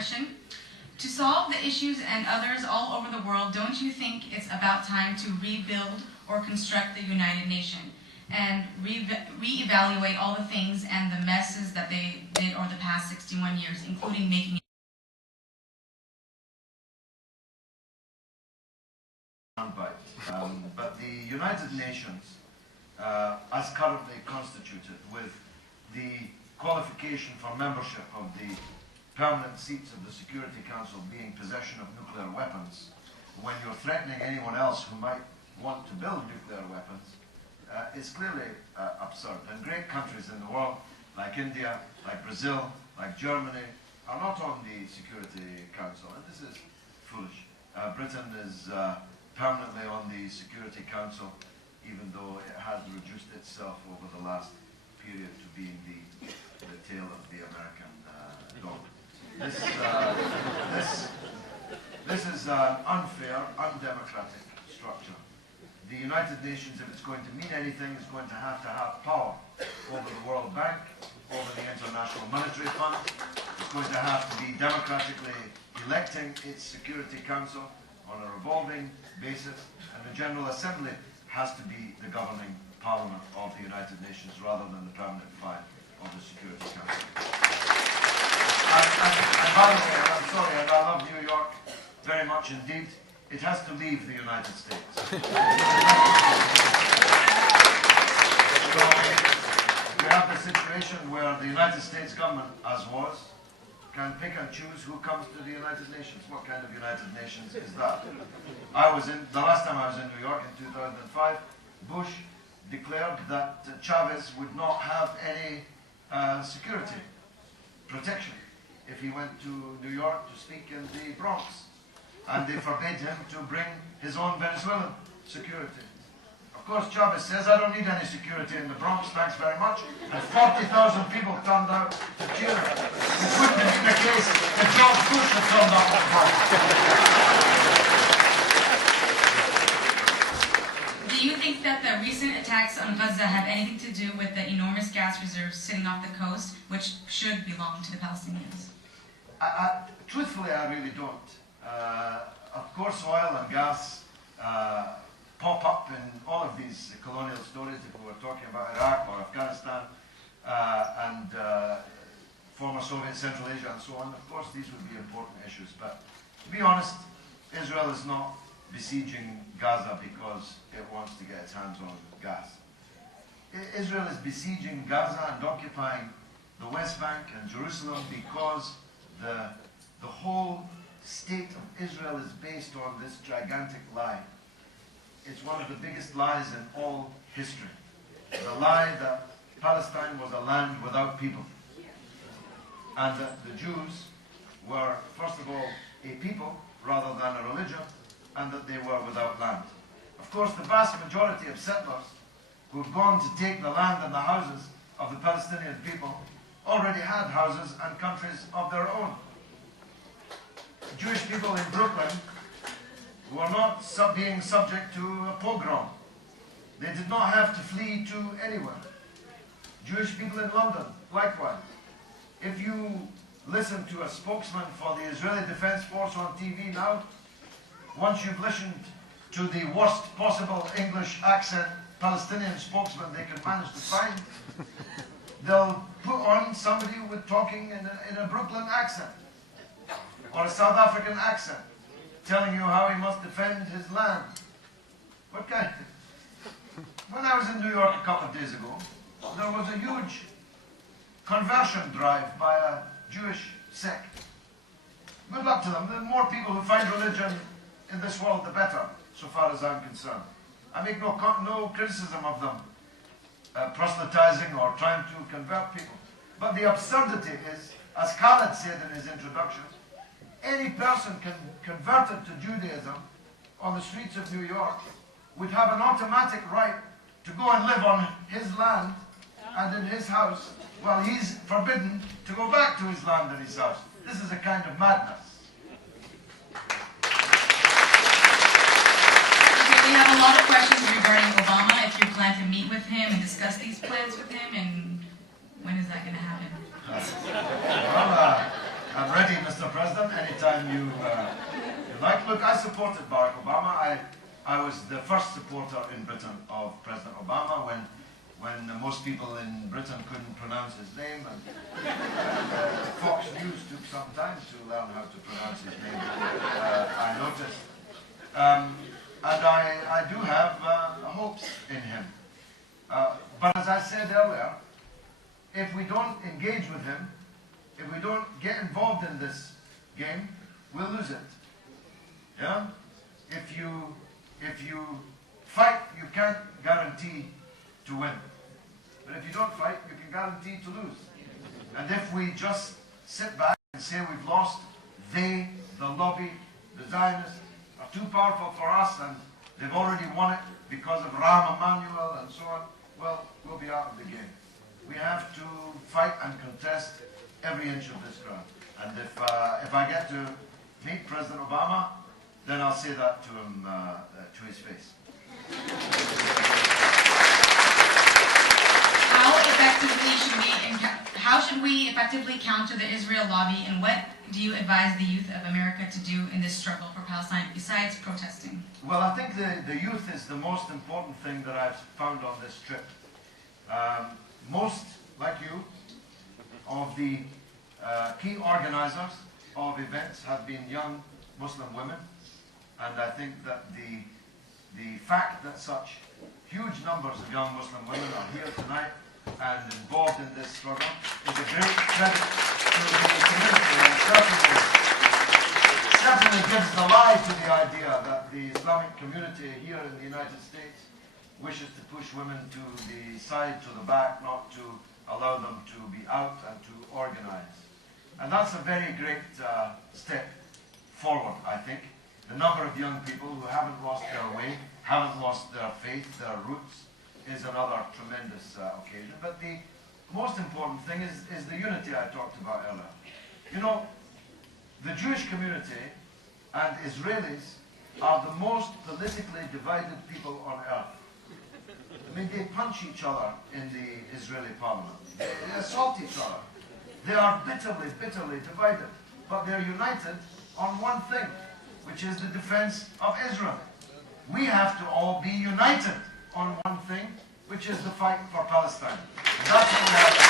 question. To solve the issues and others all over the world, don't you think it's about time to rebuild or construct the United Nations and reevaluate all the things and the messes that they did over the past 61 years, including making it but the United Nations, as currently constituted, with the qualification for membership of the permanent seats of the Security Council being possession of nuclear weapons, when you're threatening anyone else who might want to build nuclear weapons, is clearly absurd. And great countries in the world, like India, like Brazil, like Germany, are not on the Security Council, and this is foolish. Britain is permanently on the Security Council, even though it has reduced itself over the last period to being the tail of the American dog. This is an unfair, undemocratic structure. The United Nations, if it's going to mean anything, is going to have power over the World Bank, over the International Monetary Fund. It's going to have to be democratically electing its Security Council on a revolving basis, and the General Assembly has to be the governing parliament of the United Nations rather than the permanent five of the Security Council. And by the way, I'm sorry, and I love New York very much indeed, it has to leave the United States. So we have the situation where the United States government, as was, can pick and choose who comes to the United Nations. What kind of United Nations is that? The last time I was in New York in 2005, Bush declared that Chavez would not have any security protection if he went to New York to speak in the Bronx. And they forbade him to bring his own Venezuelan security. Of course, Chavez says, I don't need any security in the Bronx, thanks very much. And 40,000 people turned out to cheer him. It wouldn't have been the case if George Bush had turned up in the Bronx. Do you think that the recent attacks on Gaza have anything to do with the enormous gas reserves sitting off the coast, which should belong to the Palestinians? Truthfully, I really don't. Of course, oil and gas pop up in all of these colonial stories, if we were talking about Iraq or Afghanistan and former Soviet Central Asia and so on. Of course, these would be important issues. But to be honest, Israel is not besieging Gaza because it wants to get its hands on gas. Israel is besieging Gaza and occupying the West Bank and Jerusalem because the whole state of Israel is based on this gigantic lie. It's one of the biggest lies in all history. The lie that Palestine was a land without people. And that the Jews were, first of all, a people rather than a religion, and that they were without land. Of course, the vast majority of settlers who had gone to take the land and the houses of the Palestinian people already had houses and countries of their own. Jewish people in Brooklyn were not being subject to a pogrom. They did not have to flee to anywhere. Jewish people in London, likewise. If you listen to a spokesman for the Israeli Defense Force on TV now, once you've listened to the worst possible English accent Palestinian spokesman they can manage to find, they'll put on somebody with talking in a Brooklyn accent or a South African accent, telling you how he must defend his land. What kind? When I was in New York a couple of days ago, there was a huge conversion drive by a Jewish sect. Good luck to them. The more people who find religion in this world, the better, so far as I'm concerned. I make no criticism of them proselytizing or trying to convert people. But the absurdity is, as Khaled said in his introduction, any person converted to Judaism on the streets of New York would have an automatic right to go and live on his land and in his house, while he's forbidden to go back to his land and his house. This is a kind of madness. Okay, we have a lot of questions regarding Obama, if you plan to meet with him and discuss these plans with him, and when is that going to happen? Well, I'm ready, Mr. President, anytime you like. Look, I supported Barack Obama. I was the first supporter in Britain of President Obama when most people in Britain couldn't pronounce his name, and Fox News took some time to learn how to pronounce his name, I noticed. And I do have hopes in him. But as I said earlier, if we don't engage with him, if we don't get involved in this game, we'll lose it. Yeah? If you fight, you can't guarantee to win. But if you don't fight, you can guarantee to lose. And if we just sit back and say we've lost, they, the lobby, the Zionists, are too powerful for us and they've already won it because of Rahm Emanuel and so on, well, we'll be out of the game. We have to fight and contest every inch of this ground. And if I get to meet President Obama, then I'll say that to him, to his face. How should we effectively counter the Israel lobby, and what do you advise the youth of America to do in this struggle for Palestine besides protesting? Well, I think the youth is the most important thing that I've found on this trip. Most, like you, of the key organizers of events have been young Muslim women, and I think that the fact that such huge numbers of young Muslim women are here tonight and involved in this struggle is a great credit to the community, and certainly gives the lie to the idea that the Islamic community here in the United States wishes to push women to the side, to the back, not to allow them to be out and to organize. And that's a very great step forward, I think. The number of young people who haven't lost their way, haven't lost their faith, their roots, is another tremendous occasion. But the most important thing is the unity I talked about earlier. You know, the Jewish community and Israelis are the most politically divided people on earth. I mean, they punch each other in the Israeli parliament. They assault each other. They are bitterly, bitterly divided. But they're united on one thing, which is the defense of Israel. We have to all be united on one thing, which is the fight for Palestine. That's what we have to do.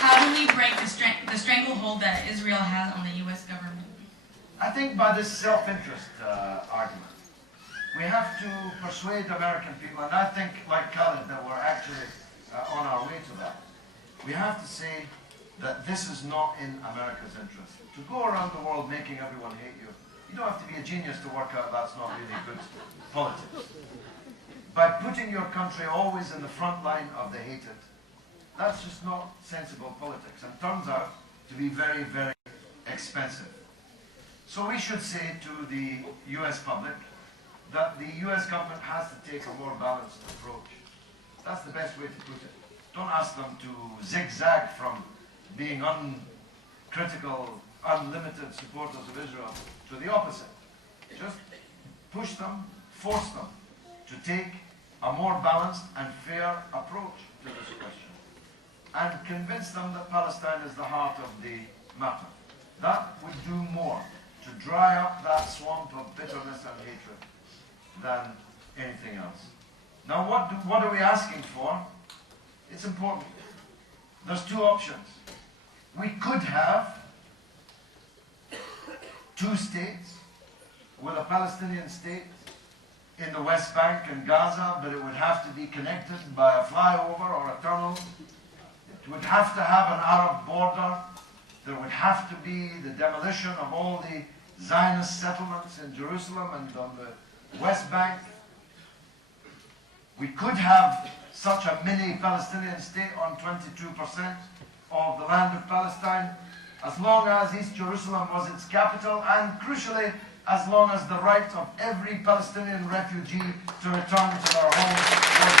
How do we break the stranglehold that Israel has on the U.S. government? I think by this self-interest argument. We have to persuade American people, and I think, like Khalid, that we're actually on our way to that. We have to say that this is not in America's interest. To go around the world making everyone hate you, you don't have to be a genius to work out that's not really good politics. By putting your country always in the front line of the hated, that's just not sensible politics, and turns out to be very, very expensive. So we should say to the US public that the US government has to take a more balanced approach. That's the best way to put it. Don't ask them to zigzag from being uncritical, unlimited supporters of Israel to the opposite. Just push them, force them to take a more balanced and fair approach to this question, and convince them that Palestine is the heart of the matter. That would do more to dry up that swamp of bitterness and hatred than anything else. Now, what are we asking for? It's important. There's two options. We could have two states with a Palestinian state in the West Bank and Gaza, but it would have to be connected by a flyover or a tunnel. It would have to have an Arab border. There would have to be the demolition of all the Zionist settlements in Jerusalem and on the West Bank. We could have such a mini Palestinian state on 22% of the land of Palestine, as long as East Jerusalem was its capital, and crucially, as long as the right of every Palestinian refugee to return to their homes was